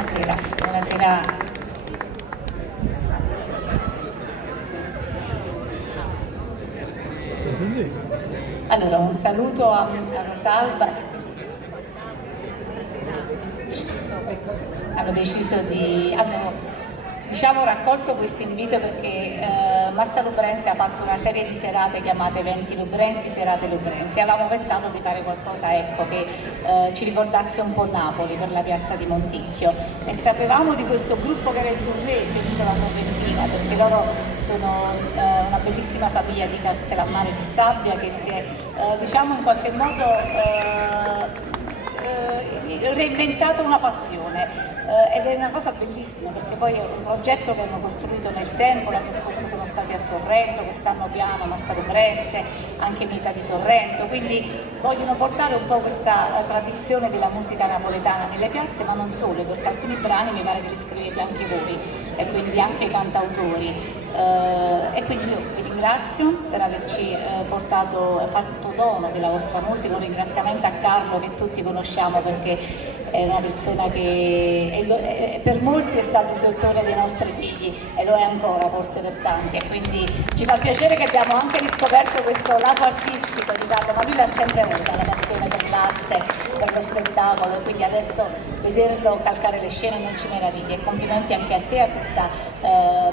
buonasera. Buonasera. Allora, un saluto a Rosalba. Hanno diciamo raccolto questo invito perché Massa Lubrense ha fatto una serie di serate chiamate Eventi Lubrensi, Serate Lubrensi. Avevamo pensato di fare qualcosa, ecco, che ci ricordasse un po' Napoli per la piazza di Monticchio, e sapevamo di questo gruppo che era in tournée dell'Isola Sorrentina, perché loro sono una bellissima famiglia di Castellammare di Stabia che si è diciamo in qualche modo reinventato una passione. Ed è una cosa bellissima perché poi è un progetto che hanno costruito nel tempo. L'anno scorso sono stati a Sorrento, quest'anno Piano, Massa Lubrense, anche Mita di Sorrento, quindi vogliono portare un po' questa tradizione della musica napoletana nelle piazze, ma non solo, perché alcuni brani mi pare che li scrivete anche voi e quindi anche i cantautori. E quindi io vi ringrazio per averci fatto dono della vostra musica. Un ringraziamento a Carlo che tutti conosciamo perché è una persona che per molti è stato il dottore dei nostri figli e lo è ancora forse per tanti, e quindi ci fa piacere che abbiamo anche riscoperto questo lato artistico di Carlo, ma lui l'ha sempre avuta la passione per l'arte, per lo spettacolo, e quindi adesso vederlo calcare le scene non ci meraviglia. E complimenti anche a te, a questa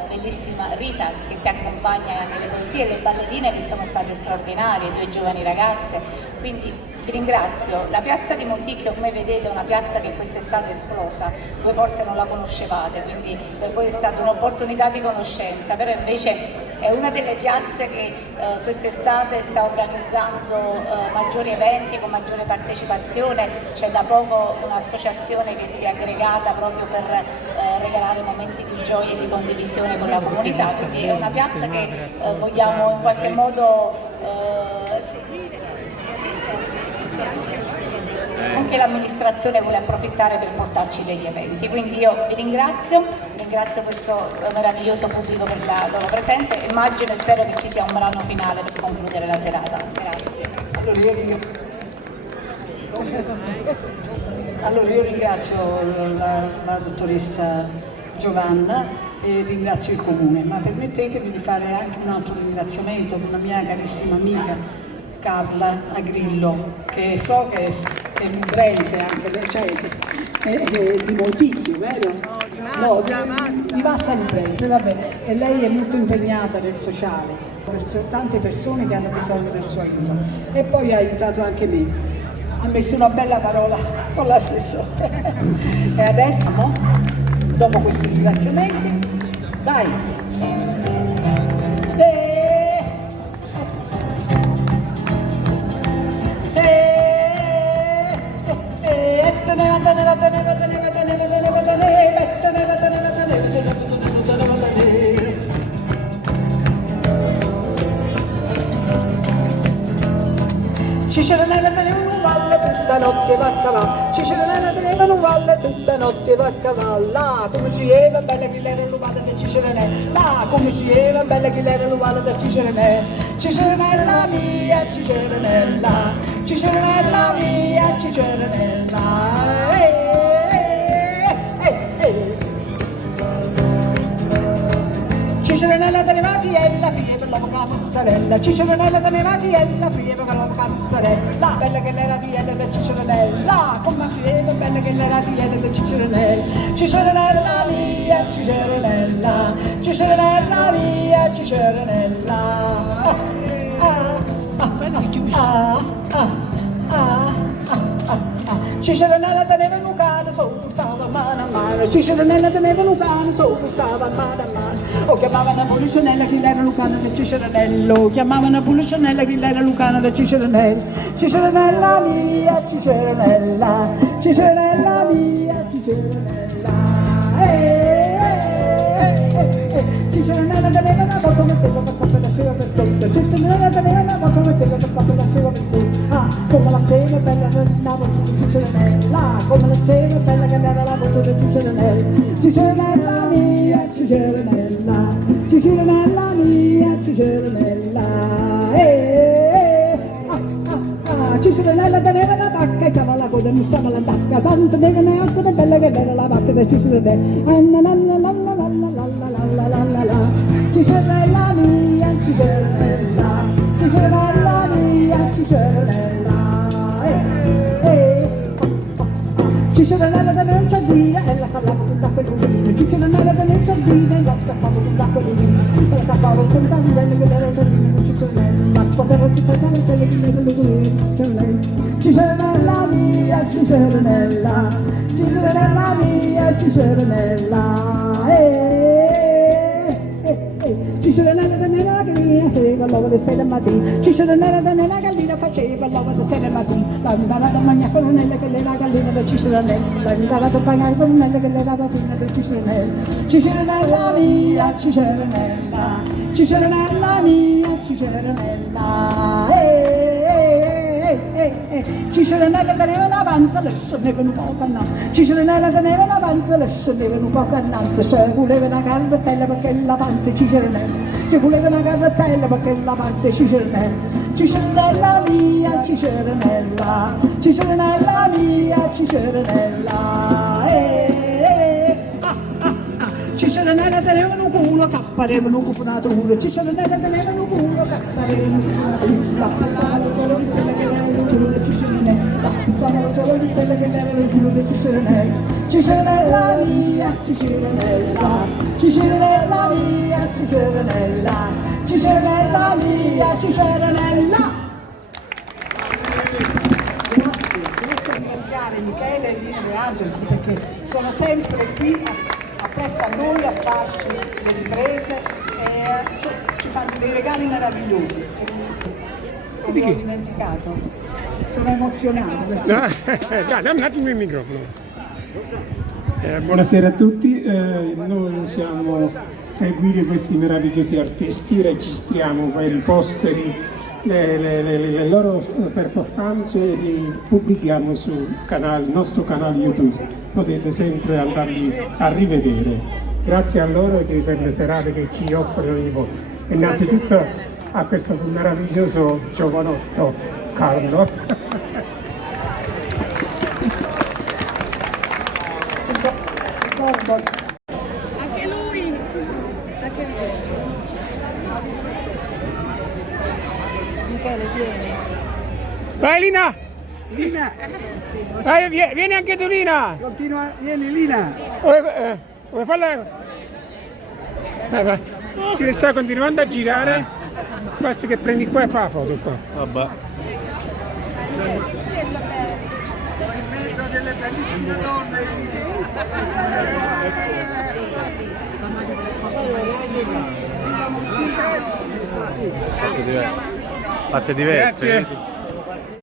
bellissima Rita che ti accompagna nelle poesie, e le ballerine che sono state straordinarie, due giovani ragazze, quindi vi ringrazio. La piazza di Monticchio, come vedete, è una piazza che quest'estate è esplosa, voi forse non la conoscevate, quindi per voi è stata un'opportunità di conoscenza, però invece è una delle piazze che quest'estate sta organizzando maggiori eventi con maggiore partecipazione. C'è da poco un'associazione che si è aggregata proprio per regalare momenti di gioia e di condivisione con la comunità, quindi è una piazza che vogliamo in qualche modo anche l'amministrazione vuole approfittare per portarci degli eventi, quindi io vi ringrazio questo meraviglioso pubblico per la loro presenza, e immagino e spero che ci sia un brano finale per concludere la serata. Grazie. Allora io ringrazio la dottoressa Giovanna e ringrazio il Comune, ma permettetemi di fare anche un altro ringraziamento ad una mia carissima amica, Carla Agrillo, che so che è lubrense anche lei, cioè è di Monticchio, vero? No, di Massa Lubrense, va bene. E lei è molto impegnata nel sociale, per tante persone che hanno bisogno del suo aiuto. E poi ha aiutato anche me. Ha messo una bella parola con l'assessore. E adesso, dopo questi ringraziamenti, dai! Ciceronella teneva un valle tutta notte va a cavallo, Ciceronella teneva un valle tutta notte va a cavallo, come ci era bella che l'era l'uvala da Ciceronella, come ci era bella che l'era l'uvala da Ciceronella, Ciceronella mia, Ciceronella, Ciceronella mia, Ciceronella, Ciceronella tenevati e la figlia per la mozzarella, Ciceronella tenevati e la figlia per la mozzarella, bella che l'era di Ella per Ciceronella, come figlia bella che l'era di Ella per Ciceronella, Ciceronella mia, Ciceronella, Ciceronella mia, Ciceronella, Ciceronella teneva un cane, portava mano a mano, Ciceronella teneva un cane, portava mano a mano, o chiamavano Policionella che l'era Lucana del Ciceronello, chiamavano Policionella che l'era Lucana del Ciceronello, Ciceronella mia, Ciceronella, Ciceronella mia, Ciceronella, Ciceronella teneva una moto, metteva per fatto la sera per tutto, Ciceronella teneva una moto, metteva per fatto la sera per tutto, come la sera bella la moto di Ciceronella, come la sera bella che era la moto di Ciceronella, Ciceronella mia, Ciceronella, Ciceronella mia, Ciceronella, Ciceronella teneva la vacca e cava la coda, mi stava la vacca, tanto teneva neanche bella che era la vacca di Cicerella mia, Cicerella, Cicerella mia, Cicerella, Cicerella da non giardina e la parlava tutta quell'uno, Cicerella da non giardina e la stappava tutta quell'uno, la stappava senza livello che era giardino, Cicerella, poteva cittadina e c'è le Cicerella mia, Cicerella, Cicerella mia, Cicerella, Cicerella da nella gallina faceva l'uovo alle 6 del mattino, Cicerella da nella gallina faceva l'uovo alle 6 del mattino, la mi dava da mangiare colonnella che l'era gallina del Cicerella, la mi dava da pagare colonnella che l'era vaccina del Cicerella, Cicerella mia, Cicerella, Cicerella mia, Cicerella, Cicerella teneva una panza, le scendeva un po' cannante, Cicerella teneva una panza, le scendeva un po' cannante, se voleva una carrettella perché la panza Cicerella, se voleva una carrettella perché la panza Cicerella, Cicerella mia, Cicerella, Cicerella mia, Cicerella, Cicerella teneva un culo, cappareva un cuponatura, Cicerella teneva un culo, cappareva un cuponatura, solo di stelle che era il culo di Cicerella, solo di stelle che era il culo di Cicerella, Cicerella mia, Cicerella, Cicerella mia, Cicerella, Cicerella mia, Cicerella. Grazie a ringraziare Michele e Lino De Angelis perché sono sempre qui appresso a noi a farci le riprese e ci fanno dei regali meravigliosi. E mi ho dimenticato, sono emozionato. Dai, un attimo il microfono. Buonasera a tutti, noi possiamo seguire questi meravigliosi artisti, registriamo per i posteri le loro performance e li pubblichiamo sul nostro canale YouTube, potete sempre andarli a rivedere. Grazie a loro per le serate che ci offrono ogni volta. Innanzitutto a questo meraviglioso giovanotto Carlo. Anche lui, anche lui. Michele, vieni. Vai Lina! Lina, Vai, vieni anche tu Lina! continua, vieni Lina. Vuoi farla? Vai. Ti sta continuando a girare, basta che prendi qua e fa la foto qua. Vabbè. Sono in mezzo a delle bellissime donne. Fatte diverse. Grazie.